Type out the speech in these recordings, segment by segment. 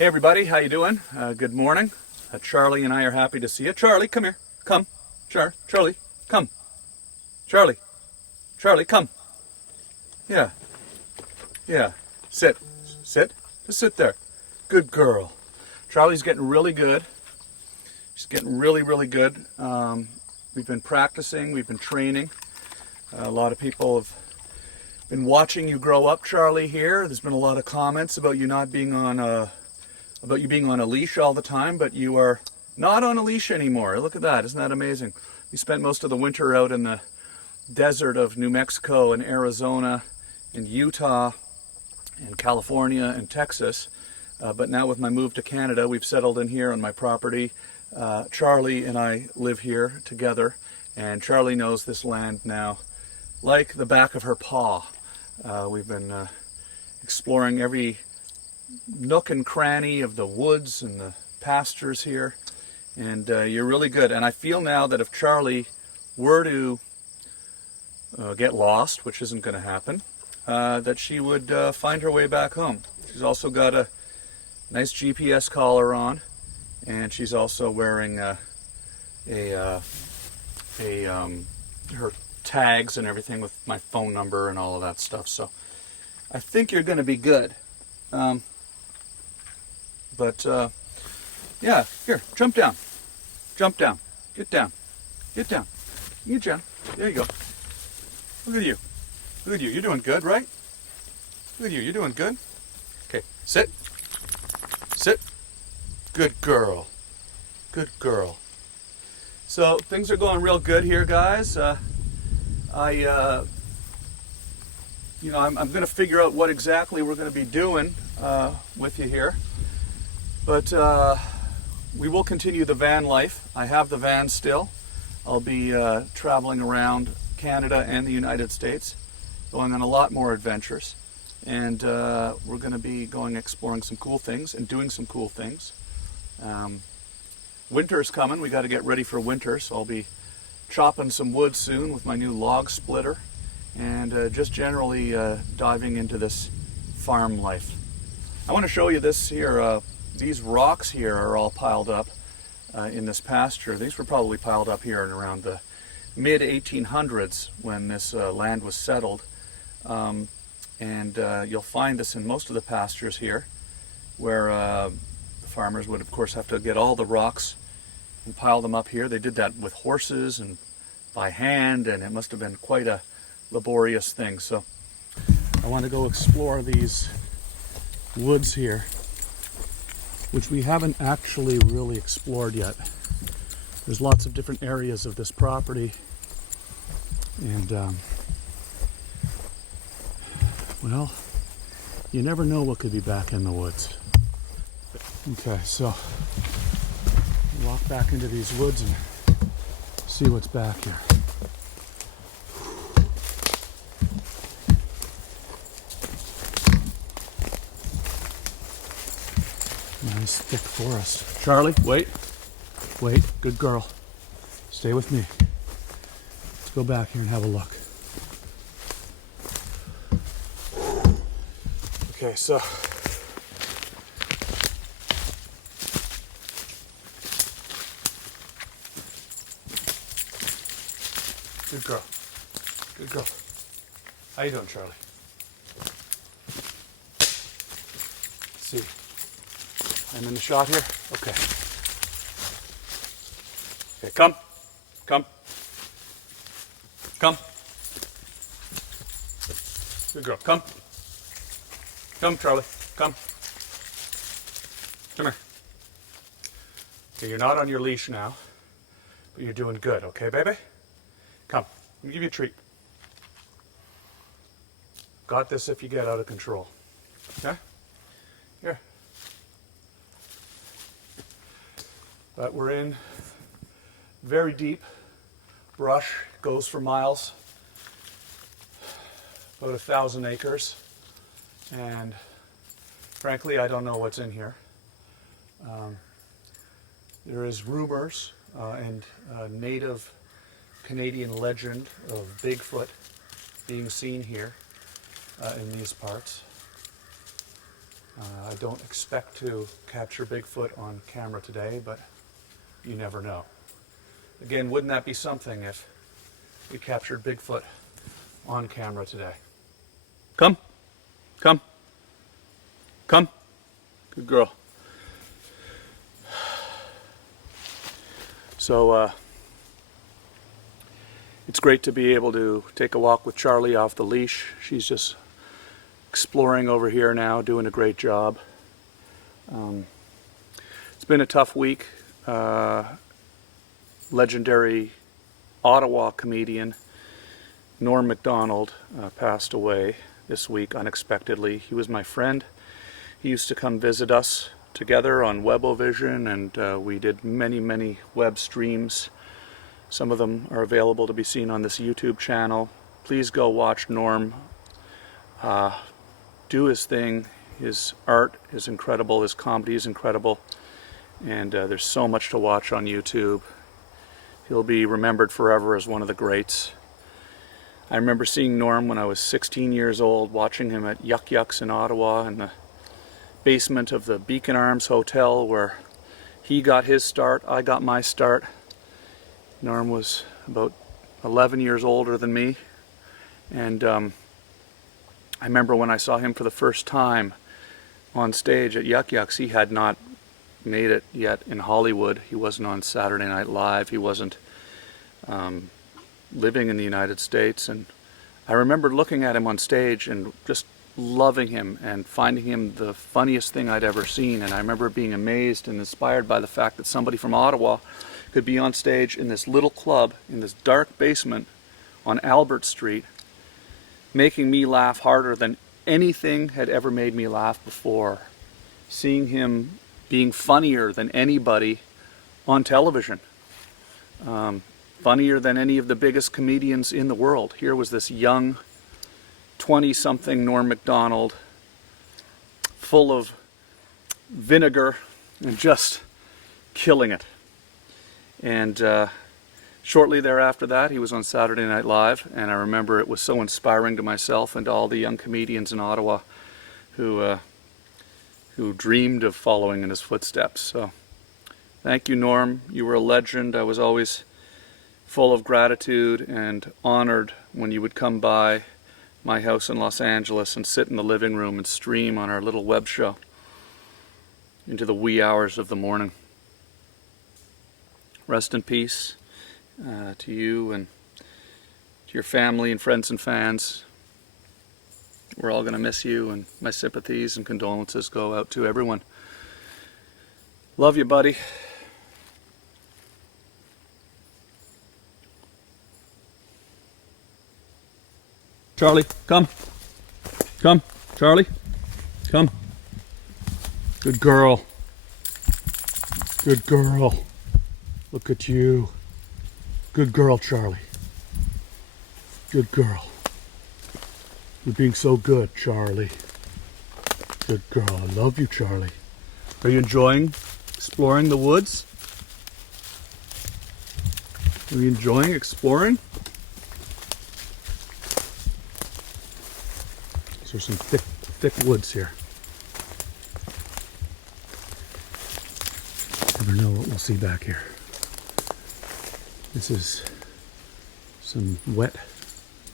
Hey everybody, how you doing? Good morning. Charlie and I are happy to see you. Charlie, come here. Come. Charlie, come. Charlie. Charlie, come. Yeah. Yeah. Sit. Sit. Just sit there. Good girl. Charlie's getting really good. She's getting really, really good. We've been practicing. We've been training. A lot of people have been watching you grow up, Charlie, here. There's been a lot of comments about you not being on a leash all the time, but you are not on a leash anymore. Look at that. Isn't that amazing? We spent most of the winter out in the desert of New Mexico and Arizona and Utah and California and Texas. But now with my move to Canada, we've settled in here on my property. Charlie and I live here together, and Charlie knows this land now like the back of her paw. We've been exploring every nook and cranny of the woods and the pastures here, and you're really good. And I feel now that if Charlie were to get lost, which isn't going to happen, that she would find her way back home. She's also got a nice GPS collar on, and she's also wearing her tags and everything with my phone number and all of that stuff. So I think you're going to be good. Yeah, here, jump down. Jump down. Get down. Get down. Get down. There you go. Look at you. Look at you. You're doing good, right? Look at you. You're doing good. Okay, sit. Sit. Good girl. Good girl. So things are going real good here, guys. I'm going to figure out what exactly we're going to be doing with you here. But we will continue the van life. I have the van still. I'll be traveling around Canada and the United States, going on a lot more adventures. And we're going to be going exploring some cool things and doing some cool things. Winter's coming. We got to get ready for winter, so I'll be chopping some wood soon with my new log splitter, and just generally diving into this farm life. I want to show you this here. These rocks here are all piled up in this pasture. These were probably piled up here in around the mid-1800s when this land was settled. And you'll find this in most of the pastures here, where the farmers would, of course, have to get all the rocks and pile them up here. They did that with horses and by hand, and it must have been quite a laborious thing. So I want to go explore these woods here, which we haven't actually really explored yet. There's lots of different areas of this property, and well, you never know what could be back in the woods. Okay, so walk back into these woods and see what's back here. Nice thick forest. Charlie, wait. Wait, good girl. Stay with me. Let's go back here and have a look. Okay, so good girl. Good girl. How you doing, Charlie? Let's see. I'm in the shot here? Okay. Okay, come. Come. Come. Good girl. Come. Come, Charlie. Come. Come here. Okay, you're not on your leash now, but you're doing good, okay, baby? Come. Let me give you a treat. Got this if you get out of control. Okay? Here. But we're in very deep brush, goes for miles, about 1,000 acres, and frankly I don't know what's in here. There is rumors and native Canadian legend of Bigfoot being seen here in these parts. I don't expect to capture Bigfoot on camera today, but you never know. Again, wouldn't that be something if we captured Bigfoot on camera today? Come, come, come. Good girl. So, it's great to be able to take a walk with Charlie off the leash. She's just exploring over here now, doing a great job. It's been a tough week. Legendary Ottawa comedian Norm Macdonald passed away this week unexpectedly. He was my friend. He used to come visit us together on Webovision, and we did many web streams. Some of them are available to be seen on this YouTube channel. Please go watch Norm do his thing. His art is incredible, his comedy is incredible, and there's so much to watch on YouTube. He'll be remembered forever as one of the greats. I remember seeing Norm when I was 16 years old, watching him at Yuck Yucks in Ottawa in the basement of the Beacon Arms Hotel, where he got his start, I got my start. Norm was about 11 years older than me, and I remember when I saw him for the first time on stage at Yuck Yucks. He had not made it yet in Hollywood. He wasn't on Saturday Night Live. He wasn't living in the United States. And I remember looking at him on stage and just loving him and finding him the funniest thing I'd ever seen. And I remember being amazed and inspired by the fact that somebody from Ottawa could be on stage in this little club in this dark basement on Albert Street, making me laugh harder than anything had ever made me laugh before. Seeing him being funnier than anybody on television. Funnier than any of the biggest comedians in the world. Here was this young 20-something Norm Macdonald, full of vinegar and just killing it. And shortly thereafter that, he was on Saturday Night Live, and I remember it was so inspiring to myself and to all the young comedians in Ottawa who dreamed of following in his footsteps. So, thank you, Norm. You were a legend. I was always full of gratitude and honored when you would come by my house in Los Angeles and sit in the living room and stream on our little web show into the wee hours of the morning. Rest in peace to you and to your family and friends and fans. We're all going to miss you, and my sympathies and condolences go out to everyone. Love you, buddy. Charlie, come. Come, Charlie. Come. Good girl. Good girl. Look at you. Good girl, Charlie. Good girl. You're being so good, Charlie. Good girl. I love you, Charlie. Are you enjoying exploring the woods? Are you enjoying exploring? There's some thick woods here. Never know what we'll see back here. This is some wet,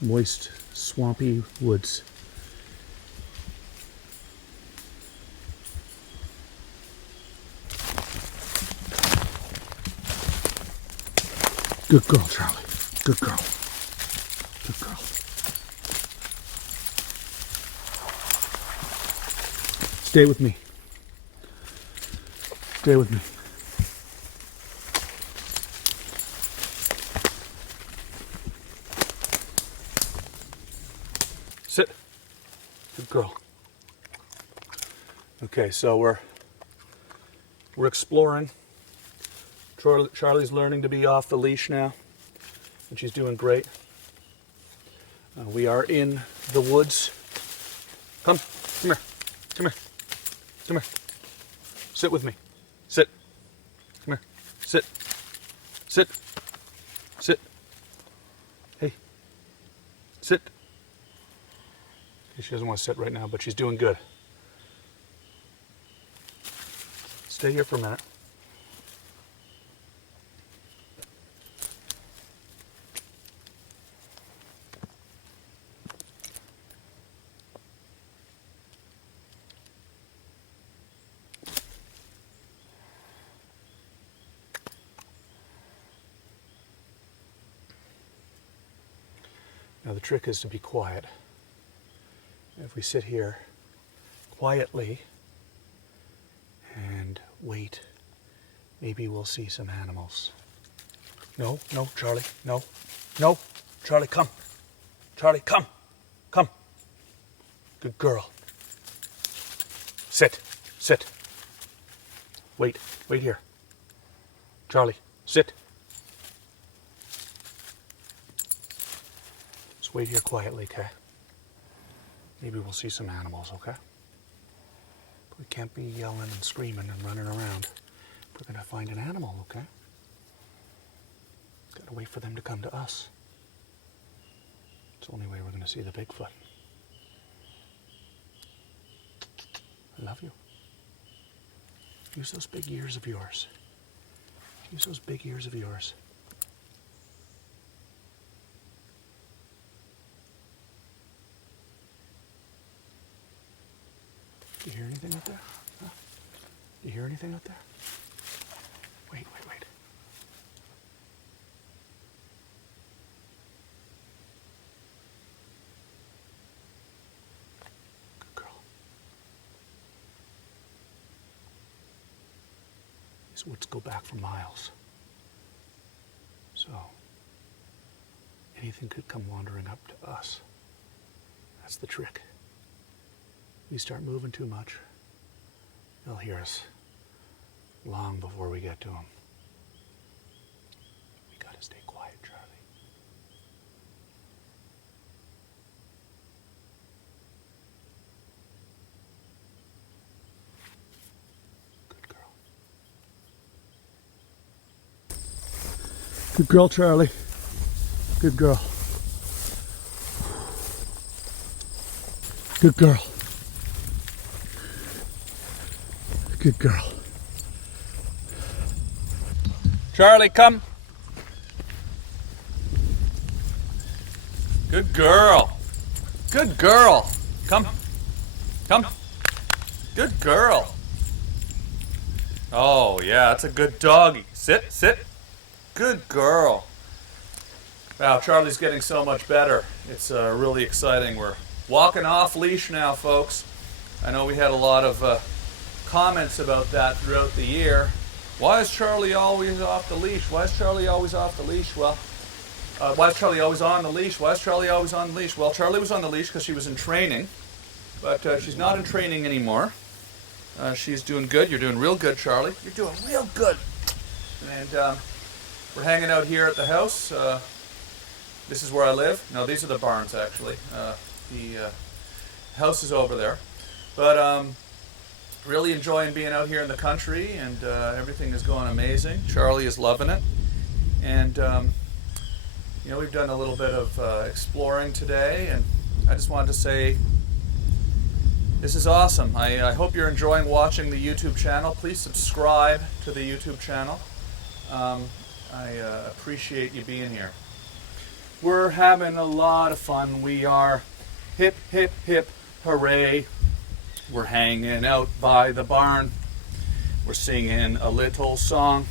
moist, swampy woods. Good girl, Charlie. Good girl. Good girl. Stay with me. Stay with me. Sit. Good girl. Okay, so we're exploring. Charlie's learning to be off the leash now, and she's doing great. We are in the woods. Come here. Come here. Come here. Sit with me. Sit. Come here. Sit. Sit. Sit. Hey. Sit. She doesn't want to sit right now, but she's doing good. stay here for a minute. Now the trick is to be quiet. If we sit here quietly and wait, maybe we'll see some animals. No, no, Charlie, no, no, Charlie, come. Charlie, come, come. Good girl. Sit, sit. Wait, wait here. Charlie, sit. Just wait here quietly, okay? Maybe we'll see some animals, okay? But we can't be yelling and screaming and running around. We're gonna find an animal, okay? Gotta wait for them to come to us. It's the only way we're gonna see the Bigfoot. I love you. Use those big ears of yours. Use those big ears of yours. Do you hear anything out there? Huh? Do you hear anything out there? Wait, wait, wait. Good girl. These woods go back for miles. So, anything could come wandering up to us. That's the trick. We start moving too much, they'll hear us long before we get to them. We gotta stay quiet, Charlie. Good girl. Good girl, Charlie. Good girl. Good girl. Good girl. Charlie, come. Good girl. Good girl. Come. Come. Good girl. Oh, yeah, that's a good doggy. Sit, sit. Good girl. Wow, Charlie's getting so much better. It's really exciting. We're walking off leash now, folks. I know we had a lot of comments about that throughout the year. Why is Charlie always off the leash? Why is Charlie always off the leash? Well, why is Charlie always on the leash? Why is Charlie always on the leash? Well, Charlie was on the leash because she was in training, but she's not in training anymore. She's doing good. You're doing real good, Charlie. You're doing real good. And we're hanging out here at the house. This is where I live. No, these are the barns, actually. The house is over there. But really enjoying being out here in the country, and everything is going amazing. Charlie is loving it. And, you know, we've done a little bit of exploring today, and I just wanted to say this is awesome. I hope you're enjoying watching the YouTube channel. Please subscribe to the YouTube channel. I appreciate you being here. We're having a lot of fun. We are hip, hip, hip, hooray. We're hanging out by the barn. We're singing a little song.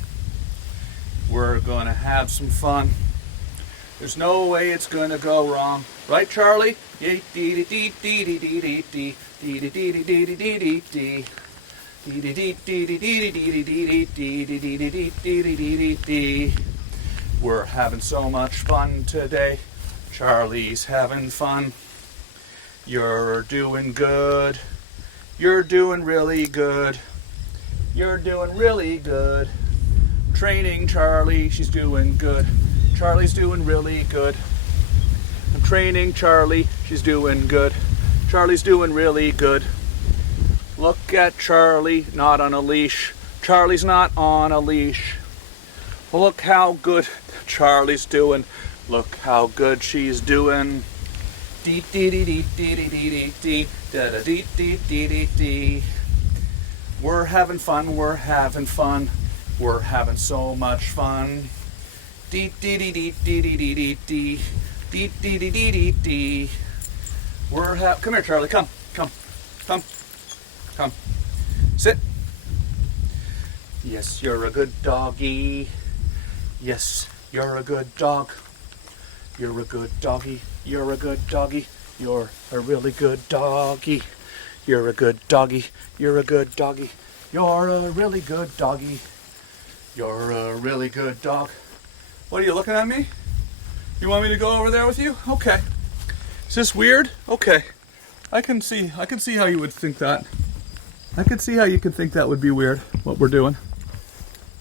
We're going to have some fun. There's no way it's going to go wrong. Right, Charlie? We're having so much fun today. Charlie's having fun. You're doing good. You're doing really good. You're doing really good. Training Charlie, she's doing good. Charlie's doing really good. I'm training Charlie, she's doing good. Charlie's doing really good. Look at Charlie, not on a leash. Charlie's not on a leash. Look how good Charlie's doing. Look how good she's doing. Dee dee dee dee dee dee dee dee da da dee dee dee dee dee. We're having fun, we're having fun. We're having so much fun. Dee dee dee dee dee dee dee dee dee dee dee dee dee dee dee. Come here, Charlie, come. Sit. Yes, you're a good doggy. Yes, you're a good dog. You're a good doggy. You're a good doggy. You're a really good doggy. You're a good doggy. You're a good doggy. You're a really good doggy. You're a really good dog. What are you looking at me? You want me to go over there with you? Okay. Is this weird? Okay. I can see how you would think that. I can see how you could think that would be weird, what we're doing.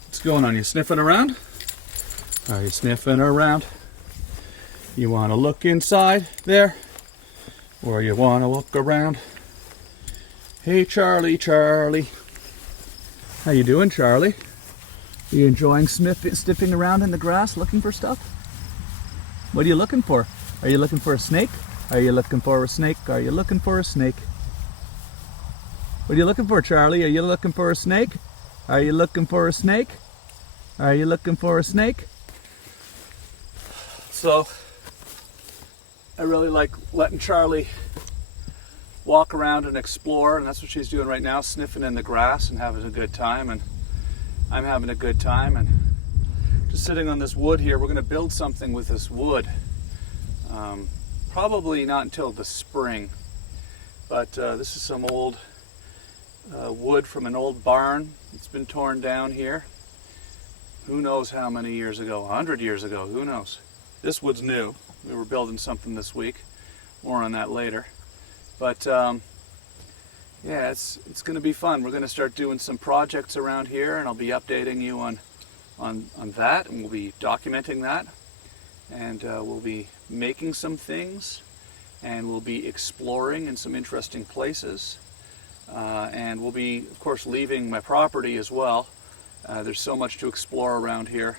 What's going on? You sniffing around? Are you sniffing around? You want to look inside there? Or you want to look around? Hey, Charlie. How you doing, Charlie? Are you enjoying sniffing around in the grass looking for stuff? What are you looking for? Are you looking for a snake? Are you looking for a snake? Are you looking for a snake? What are you looking for, Charlie? Are you looking for a snake? Are you looking for a snake? Are you looking for a snake? So, I really like letting Charlie walk around and explore, and that's what she's doing right now, sniffing in the grass and having a good time, and I'm having a good time, and just sitting on this wood here. We're going to build something with this wood. Probably not until the spring, but this is some old wood from an old barn. It's been torn down here. Who knows how many years ago? 100 years ago, who knows? This wood's new. We were building something this week. More on that later. But yeah, it's going to be fun. We're going to start doing some projects around here, and I'll be updating you on that, and we'll be documenting that, and we'll be making some things, and we'll be exploring in some interesting places, and we'll be, of course, leaving my property as well. There's so much to explore around here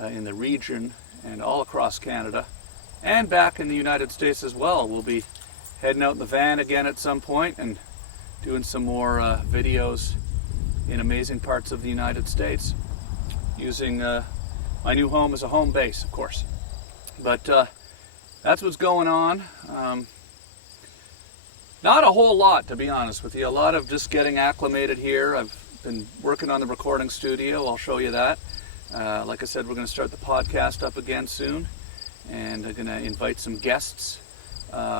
in the region and all across Canada, and back in the United States as well. We'll be heading out in the van again at some point and doing some more videos in amazing parts of the United States, using my new home as a home base, of course. But that's what's going on. Not a whole lot, to be honest with you. A lot of just getting acclimated here. I've been working on the recording studio. I'll show you that. Like I said, we're going to start the podcast up again soon, and I'm going to invite some guests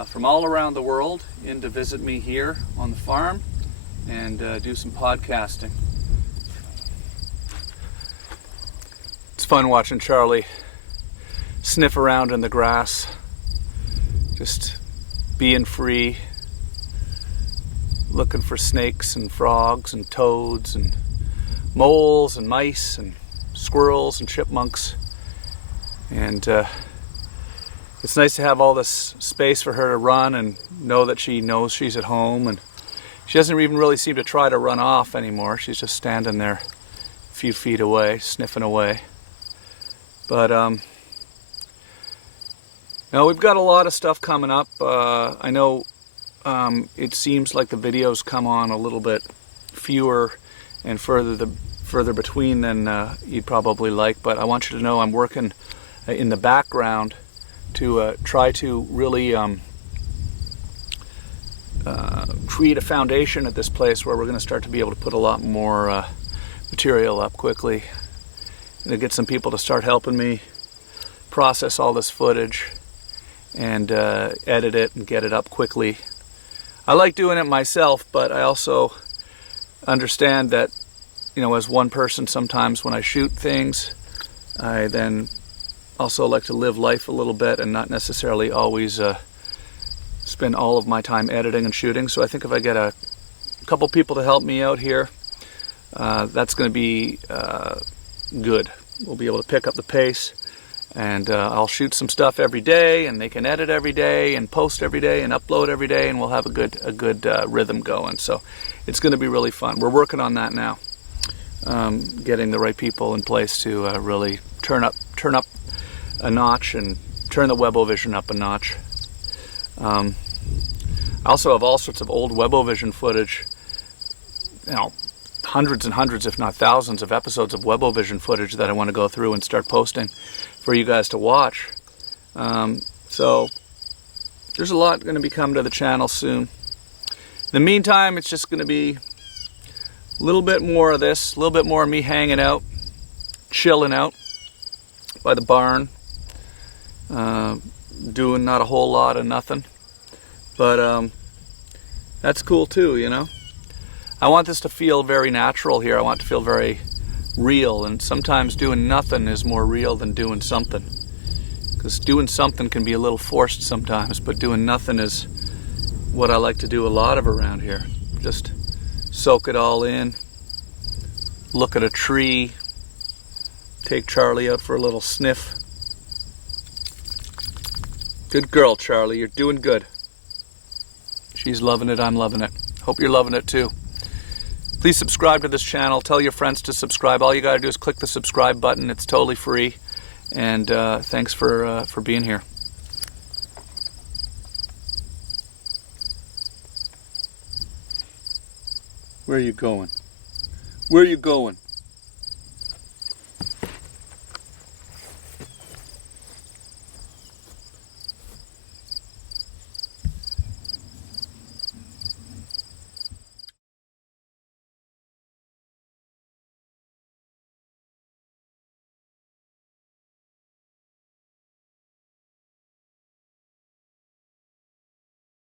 from all around the world in to visit me here on the farm and do some podcasting. It's fun watching Charlie sniff around in the grass, just being free, looking for snakes and frogs and toads and moles and mice and squirrels and chipmunks. And it's nice to have all this space for her to run and know that she knows she's at home, and she doesn't even really seem to try to run off anymore. She's just standing there a few feet away, sniffing away. But no, we've got a lot of stuff coming up. I know it seems like the videos come on a little bit fewer and further between than you'd probably like, but I want you to know I'm working in the background to try to really create a foundation at this place where we're going to start to be able to put a lot more material up quickly. To get some people to start helping me process all this footage and edit it and get it up quickly. I like doing it myself, but I also understand that, you know, as one person, sometimes when I shoot things, I then also like to live life a little bit and not necessarily always spend all of my time editing and shooting. So I think if I get a couple people to help me out here, that's going to be good. We'll be able to pick up the pace, and I'll shoot some stuff every day, and they can edit every day and post every day and upload every day, and we'll have a good rhythm going. So it's going to be really fun. We're working on that now, getting the right people in place to really turn up a notch and turn the WebOvision up a notch. I also have all sorts of old WebOvision footage, you know, hundreds and hundreds, if not thousands, of episodes of Webovision footage that I want to go through and start posting for you guys to watch. So there's a lot going to be coming to the channel soon. In the meantime, it's just going to be a little bit more of this, a little bit more of me hanging out, chilling out by the barn, doing not a whole lot of nothing. But that's cool too, you know. I want this to feel very natural here. I want it to feel very real, and sometimes doing nothing is more real than doing something. Because doing something can be a little forced sometimes, but doing nothing is what I like to do a lot of around here. Just soak it all in, look at a tree, take Charlie out for a little sniff. Good girl, Charlie, you're doing good. She's loving it, I'm loving it. Hope you're loving it too. Please subscribe to this channel. Tell your friends to subscribe. All you gotta do is click the subscribe button. It's totally free. And thanks for being here. Where are you going? Where are you going?